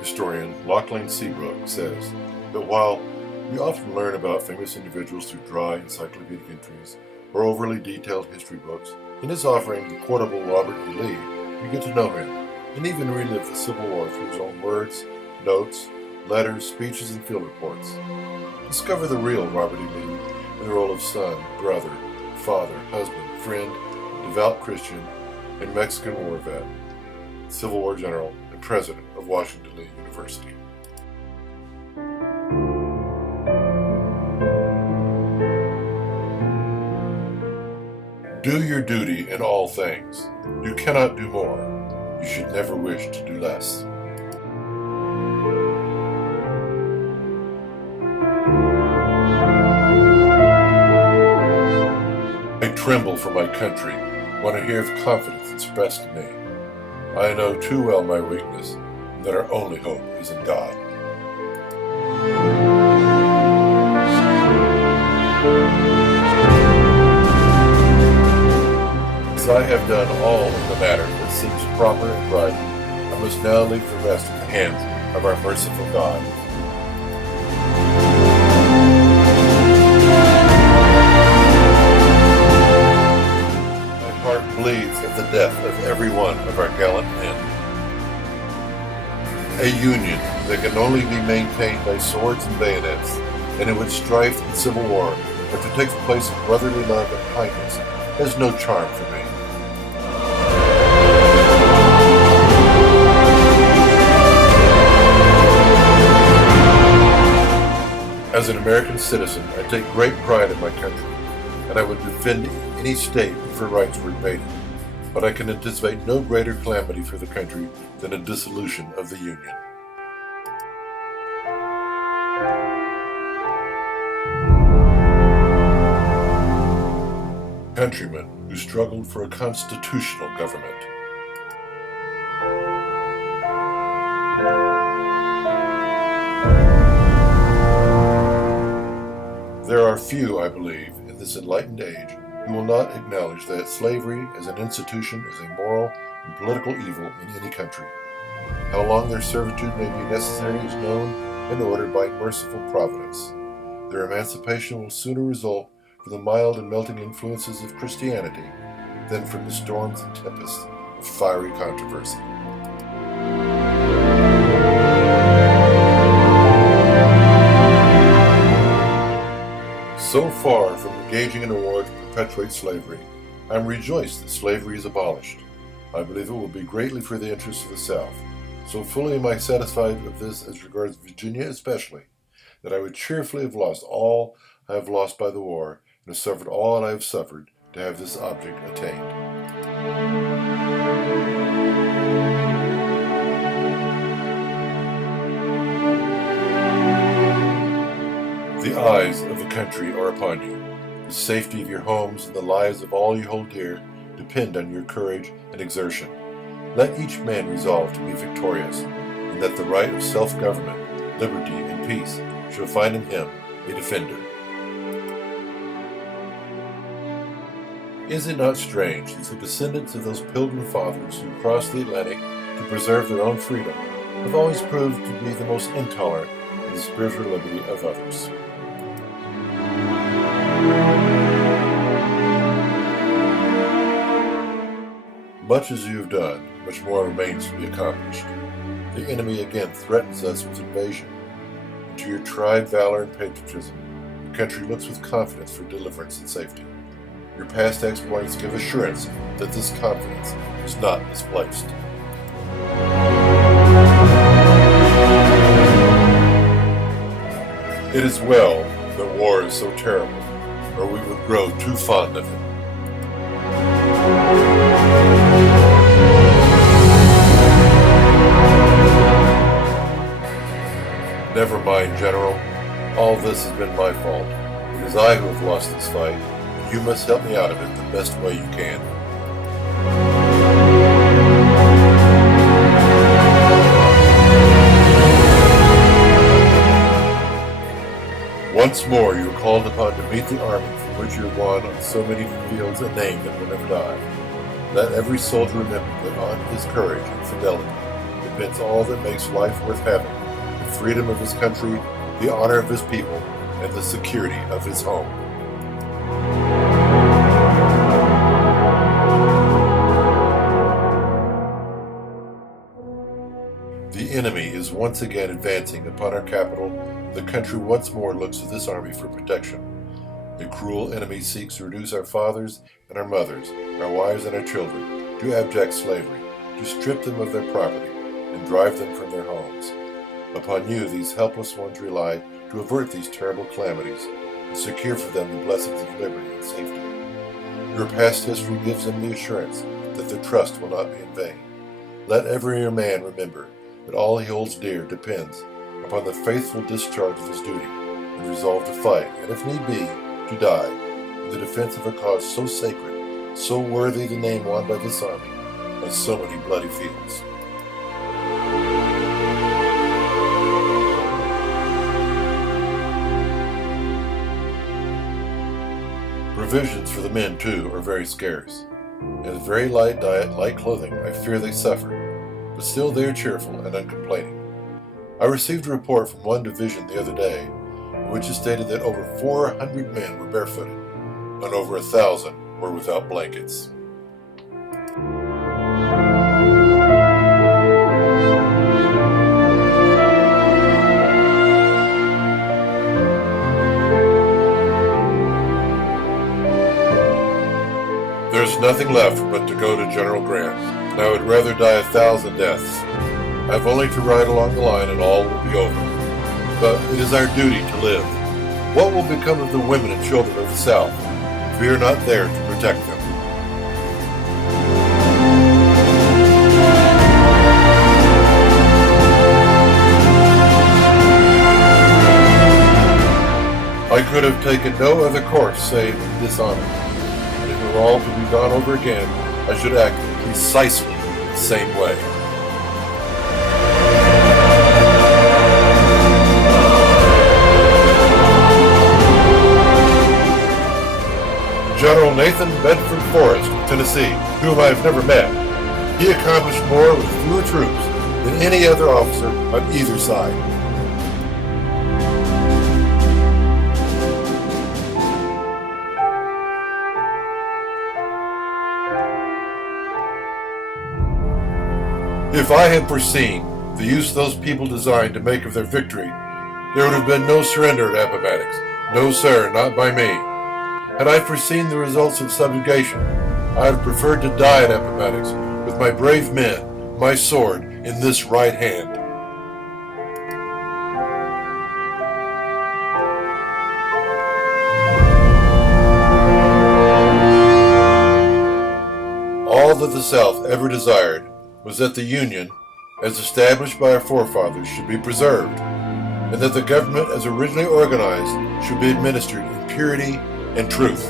historian Lachlan Seabrook says that while we often learn about famous individuals through dry encyclopedic entries or overly detailed history books, in his offering, Quotable Robert E Lee, we get to know him and even relive the Civil War through his own words, notes, letters, speeches, and field reports. Discover the real Robert E. Lee in the role of son, brother, father, husband, friend, devout Christian, and Mexican War vet, Civil War general, and president of Washington Lee University. Do your duty in all things. You cannot do more. You should never wish to do less. I tremble for my country when I hear of confidence expressed to me. I know too well my weakness, and that our only hope is in God. As I have done all in the matter that seems proper and right, I must now leave the rest in the hands of our merciful God. My heart bleeds at the death of every one of our gallant men. A union that can only be maintained by swords and bayonets, and in which strife and civil war are to take the place of brotherly love and kindness, has no charm for me. As an American citizen, I take great pride in my country, and I would defend any state if her rights were invaded. But I can anticipate no greater calamity for the country than a dissolution of the Union. Countrymen who struggled for a constitutional government. There are few, I believe, in this enlightened age who will not acknowledge that slavery as an institution is a moral and political evil in any country. How long their servitude may be necessary is known and ordered by merciful providence. Their emancipation will sooner result from the mild and melting influences of Christianity than from the storms and tempests of fiery controversy. So far from engaging in a war to perpetuate slavery, I am rejoiced that slavery is abolished. I believe it will be greatly for the interests of the South. So fully am I satisfied of this as regards Virginia especially, that I would cheerfully have lost all I have lost by the war, and have suffered all I have suffered to have this object attained. The eyes of the country are upon you. The safety of your homes and the lives of all you hold dear depend on your courage and exertion. Let each man resolve to be victorious, and that the right of self-government, liberty, and peace shall find in him a defender. Is it not strange that the descendants of those pilgrim fathers who crossed the Atlantic to preserve their own freedom have always proved to be the most intolerant of the spiritual liberty of others? Much as you have done, much more remains to be accomplished. The enemy again threatens us with invasion, and to your tried valor and patriotism, the country looks with confidence for deliverance and safety. Your past exploits give assurance that this confidence is not misplaced. It is well that war is so terrible, or we would grow too fond of it. Never mind, General. All this has been my fault. It is I who have lost this fight, and you must help me out of it the best way you can. Once more you are called upon to meet the army from which you have won on so many fields a name that will never die. Let every soldier remember that on his courage and fidelity represents all that makes life worth having: the freedom of his country, the honor of his people, and the security of his home. The enemy is once again advancing upon our capital. The country once more looks to this army for protection. The cruel enemy seeks to reduce our fathers and our mothers, our wives and our children, to abject slavery, to strip them of their property, and drive them from their homes. Upon you, these helpless ones rely to avert these terrible calamities and secure for them the blessings of liberty and safety. Your past history gives them the assurance that their trust will not be in vain. Let every man remember that all he holds dear depends upon the faithful discharge of his duty and resolve to fight, and if need be, to die, in the defense of a cause so sacred, so worthy the name won by this army, as so many bloody fields. Provisions for the men, too, are very scarce. In a very light diet, light clothing, I fear they suffer, but still they are cheerful and uncomplaining. I received a report from one division the other day, in which it stated that over 400 men were barefooted, and over 1,000 were without blankets. There's nothing left but to go to General Grant, and I would rather die 1,000 deaths. I have only to ride along the line and all will be over. But it is our duty to live. What will become of the women and children of the South if we are not there to protect them? I could have taken no other course save dishonor. And if it were all to be gone over again, I should act precisely the same way. General Nathan Bedford Forrest, Tennessee, whom I have never met. He accomplished more with fewer troops than any other officer on either side. If I had foreseen the use those people designed to make of their victory, there would have been no surrender at Appomattox. No, sir, not by me. Had I foreseen the results of subjugation, I would have preferred to die at Appomattox with my brave men, my sword in this right hand. All that the South ever desired was that the Union, as established by our forefathers, should be preserved, and that the government as originally organized should be administered in purity and truth.